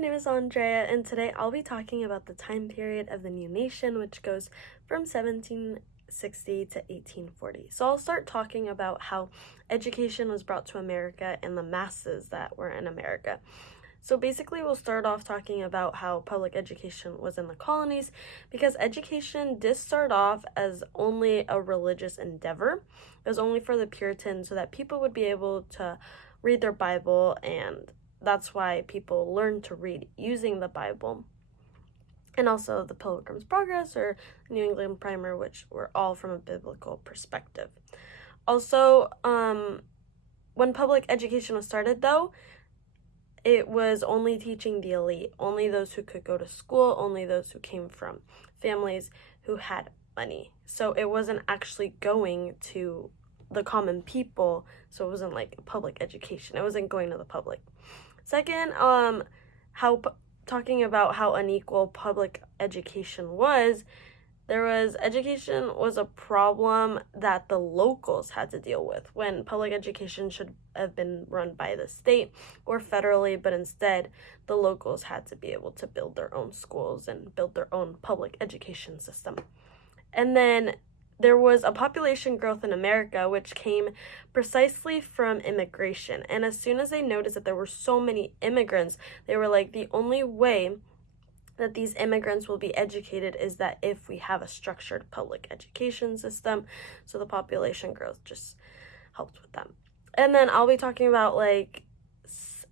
name is Andrea, and today I'll be talking about the time period of the new nation, which goes from 1760 to 1840. So I'll start talking about how education was brought to America and the masses that were in America. So basically, we'll start off talking about how public education was in the colonies, because education did start off as only a religious endeavor. It was only for the Puritans so that people would be able to read their Bible, and that's why people learned to read using the Bible. And also the Pilgrim's Progress or New England Primer, which were all from a biblical perspective. Also, when public education was started, though, it was only teaching the elite, only those who could go to school, only those who came from families who had money. So it wasn't actually going to the common people, so it wasn't like public education. It wasn't going to the public. Second, talking about how unequal public education was, education was a problem that the locals had to deal with, when public education should have been run by the state or federally, but instead the locals had to be able to build their own schools and build their own public education system. And then there was a population growth in America, which came precisely from immigration. And as soon as they noticed that there were so many immigrants, they were like, the only way that these immigrants will be educated is that if we have a structured public education system. So the population growth just helped with them. And then I'll be talking about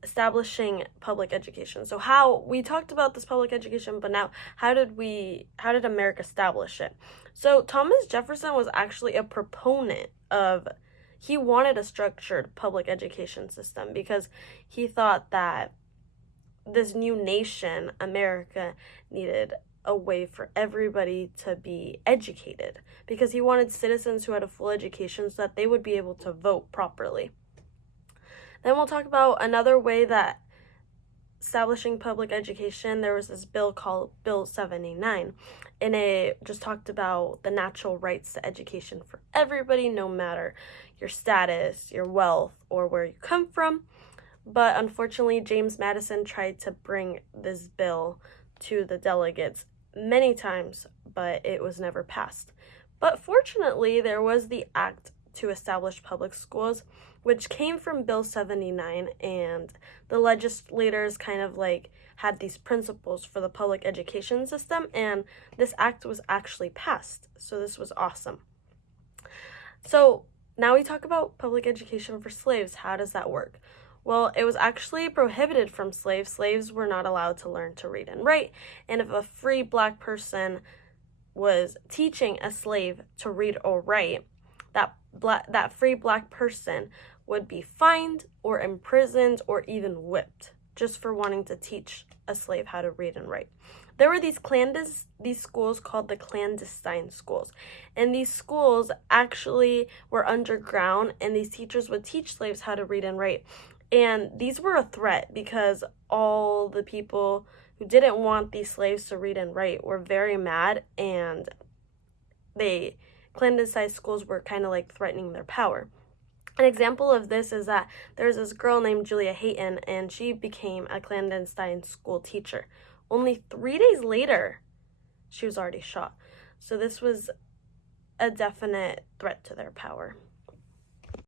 establishing public education. So how we talked about this public education, but now how did America establish it? So Thomas Jefferson was actually a proponent he wanted a structured public education system because he thought that this new nation, America, needed a way for everybody to be educated, because he wanted citizens who had a full education so that they would be able to vote properly. Then we'll talk about another way that establishing public education. There was this bill called Bill 79, and it just talked about the natural rights to education for everybody, no matter your status, your wealth, or where you come from. But unfortunately, James Madison tried to bring this bill to the delegates many times, but it was never passed. But fortunately, there was the act to establish public schools, which came from Bill 79, and the legislators kind of had these principles for the public education system, and this act was actually passed. So this was awesome. So now we talk about public education for slaves. How does that work? Well, it was actually prohibited from slaves. Slaves were not allowed to learn to read and write, and if a free black person was teaching a slave to read or write, that free black person would be fined or imprisoned or even whipped just for wanting to teach a slave how to read and write. There were these schools called the clandestine schools, and these schools actually were underground, and these teachers would teach slaves how to read and write. And these were a threat because all the people who didn't want these slaves to read and write were very mad, and clandestine schools were kind of threatening their power. An example of this is that there's this girl named Julia Hayton, and she became a clandestine school teacher. Only 3 days later, she was already shot. So this was a definite threat to their power.